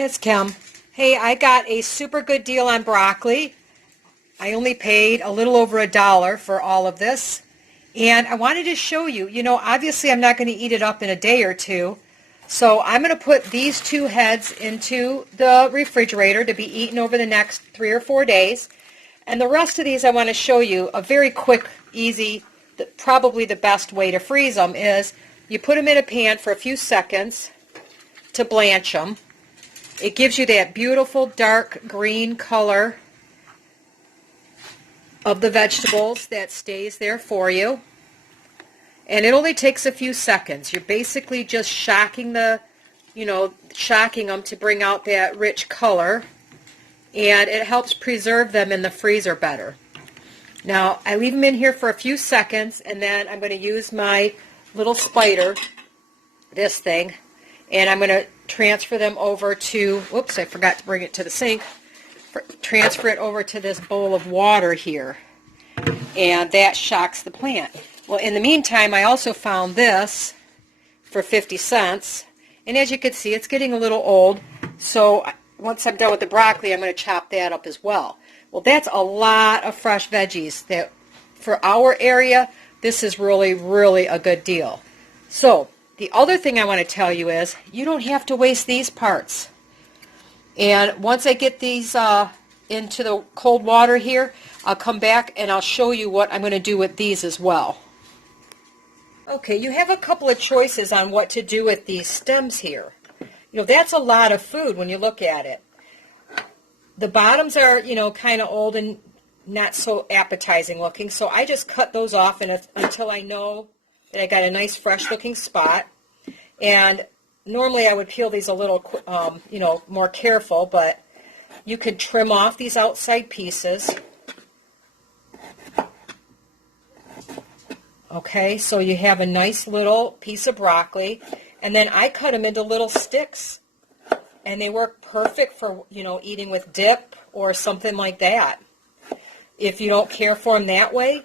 It's Kim. Hey, I got a super good deal on broccoli. I only paid a little over $1 for all of this. And I wanted to show you, obviously I'm not going to eat it up in a day or two. So I'm going to put these 2 heads into the refrigerator to be eaten over the next 3 or 4 days. And the rest of these I want to show you a very quick, easy, probably the best way to freeze them is you put them in a pan for a few seconds to blanch them. It gives you that beautiful dark green color of the vegetables that stays there for you. And it only takes a few seconds. You're basically just shocking them to bring out that rich color. And it helps preserve them in the freezer better. Now, I leave them in here for a few seconds, and then I'm going to use my little spider, this thing, and I'm going to transfer them over to, whoops, I forgot to bring it to the sink, transfer it over to this bowl of water here, and that shocks the plant. Well, in the meantime, I also found this for 50 cents, and as you can see, it's getting a little old, so once I'm done with the broccoli, I'm going to chop that up as well. Well, that's a lot of fresh veggies. That for our area, this is really, really a good deal. So, the other thing I want to tell you is, you don't have to waste these parts. And once I get these into the cold water here, I'll come back and I'll show you what I'm going to do with these as well. Okay, you have a couple of choices on what to do with these stems here. That's a lot of food when you look at it. The bottoms are, kind of old and not so appetizing looking, so I just cut those off until I know that I got a nice fresh looking spot. And normally I would peel these a little, more careful, but you could trim off these outside pieces. Okay, so you have a nice little piece of broccoli, and then I cut them into little sticks, and they work perfect for, eating with dip or something like that. If you don't care for them that way,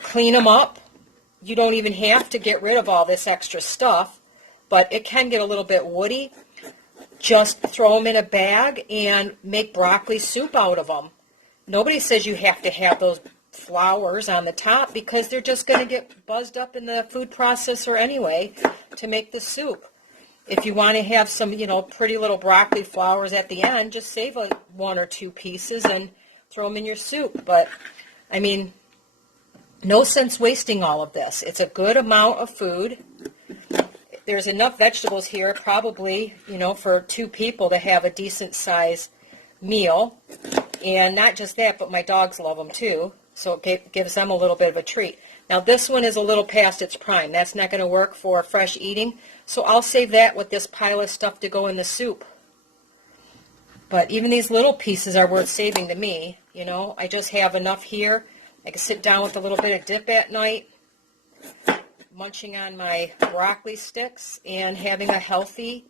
clean them up. You don't even have to get rid of all this extra stuff, but it can get a little bit woody. Just throw them in a bag and make broccoli soup out of them. Nobody says you have to have those flowers on the top because they're just going to get buzzed up in the food processor anyway to make the soup. If you want to have some, pretty little broccoli flowers at the end, just save 1 or 2 pieces and throw them in your soup. But, no sense wasting all of this. It's a good amount of food. There's enough vegetables here probably, for 2 people to have a decent size meal. And not just that, but my dogs love them too. So it gives them a little bit of a treat. Now this one is a little past its prime. That's not going to work for fresh eating. So I'll save that with this pile of stuff to go in the soup. But even these little pieces are worth saving to me. I just have enough here. I can sit down with a little bit of dip at night, munching on my broccoli sticks and having a healthy,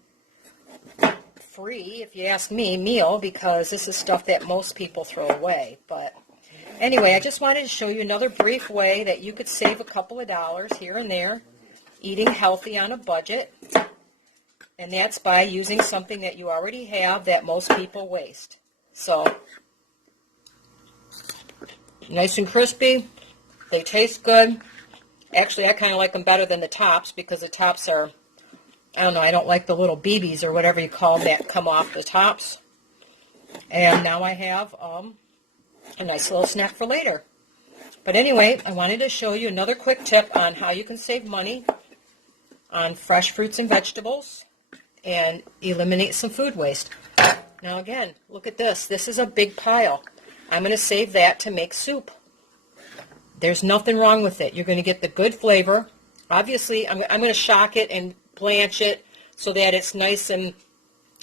free, if you ask me, meal, because this is stuff that most people throw away. But anyway, I just wanted to show you another brief way that you could save a couple of dollars here and there, eating healthy on a budget, and that's by using something that you already have that most people waste. So, nice and crispy, they taste good. Actually, I kind of like them better than the tops because the tops are, I don't know, I don't like the little BBs or whatever you call them that come off the tops. And now I have a nice little snack for later. But anyway, I wanted to show you another quick tip on how you can save money on fresh fruits and vegetables and eliminate some food waste. Now again, look at this. This is a big pile. I'm going to save that to make soup. There's nothing wrong with it. You're going to get the good flavor. Obviously, I'm going to shock it and blanch it so that it's nice and,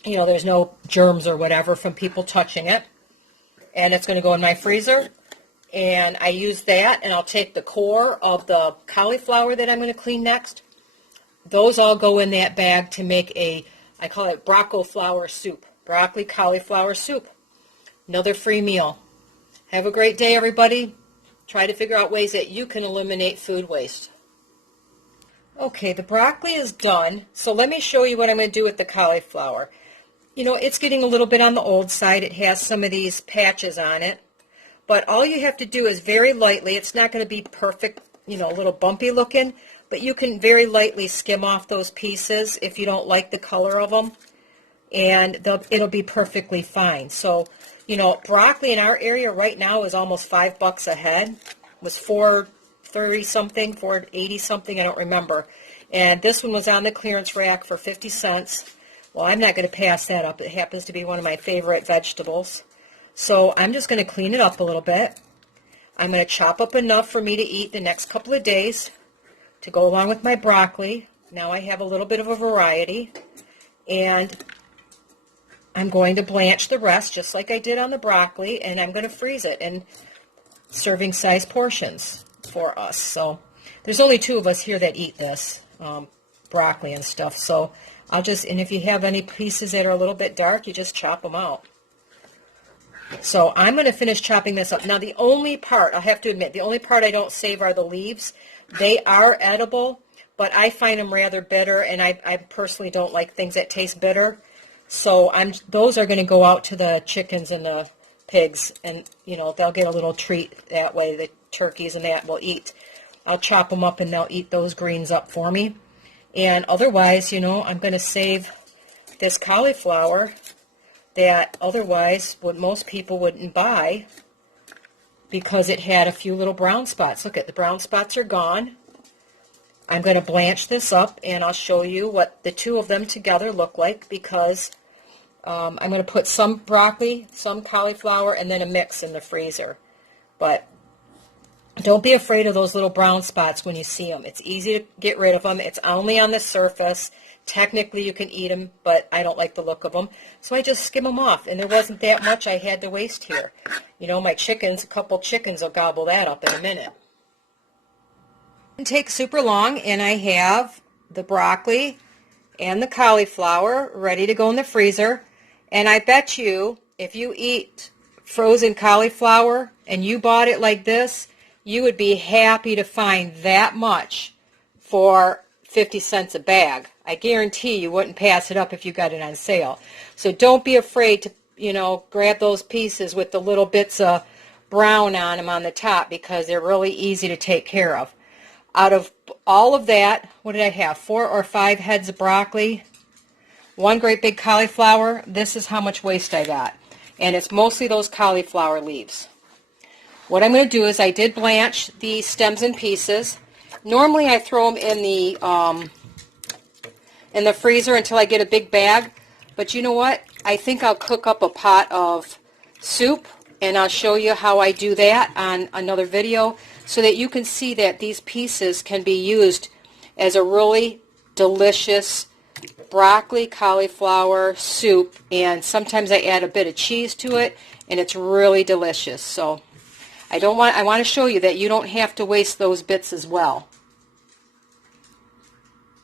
there's no germs or whatever from people touching it. And it's going to go in my freezer. And I use that, and I'll take the core of the cauliflower that I'm going to clean next. Those all go in that bag to make I call it broccoli soup. Broccoli cauliflower soup. Another free meal. Have a great day, everybody. Try to figure out ways that you can eliminate food waste. Okay, the broccoli is done, so let me show you what I'm going to do with the cauliflower. you know, it's getting a little bit on the old side. It has some of these patches on it. But all you have to do is very lightly, it's not going to be perfect, you know, a little bumpy looking, but you can very lightly skim off those pieces if you don't like the color of them, and it'll be perfectly fine. So, you know, broccoli in our area right now is almost $5 a head. It was $4.30 something, $4.80 something, I don't remember. And this one was on the clearance rack for 50 cents. Well, I'm not going to pass that up. It happens to be one of my favorite vegetables. So I'm just going to clean it up a little bit. I'm going to chop up enough for me to eat the next couple of days to go along with my broccoli. Now I have a little bit of a variety. And I'm going to blanch the rest just like I did on the broccoli, and I'm going to freeze it in serving size portions for us. So there's only 2 of us here that eat this broccoli and stuff. So I'll just, and if you have any pieces that are a little bit dark, you just chop them out. So I'm going to finish chopping this up. Now the only part, I have to admit, the only part I don't save are the leaves. They are edible, but I find them rather bitter, and I personally don't like things that taste bitter. So those are going to go out to the chickens and the pigs, and you know, they'll get a little treat that way. The turkeys and that will eat. I'll chop them up and they'll eat those greens up for me. And otherwise, you know, I'm going to save this cauliflower that otherwise most people wouldn't buy because it had a few little brown spots. Look at the brown spots are gone. I'm going to blanch this up, and I'll show you what the 2 of them together look like, because I'm going to put some broccoli, some cauliflower, and then a mix in the freezer. But don't be afraid of those little brown spots when you see them. It's easy to get rid of them. It's only on the surface. Technically, you can eat them, but I don't like the look of them. So I just skim them off, and there wasn't that much I had to waste here. You know, my chickens, a couple chickens will gobble that up in a minute. It doesn't take super long, and I have the broccoli and the cauliflower ready to go in the freezer. And I bet you, if you eat frozen cauliflower and you bought it like this, you would be happy to find that much for 50 cents a bag. I guarantee you wouldn't pass it up if you got it on sale. So don't be afraid to, you know, grab those pieces with the little bits of brown on them on the top, because they're really easy to take care of. Out of all of that, what did I have? 4 or 5 heads of broccoli, 1 great big cauliflower. This is how much waste I got. And it's mostly those cauliflower leaves. What I'm going to do is I did blanch the stems and pieces. Normally I throw them in the freezer until I get a big bag. But you know what? I think I'll cook up a pot of soup, and I'll show you how I do that on another video, so that you can see that these pieces can be used as a really delicious broccoli cauliflower soup. And sometimes I add a bit of cheese to it, and it's really delicious. So I want to show you that you don't have to waste those bits as well.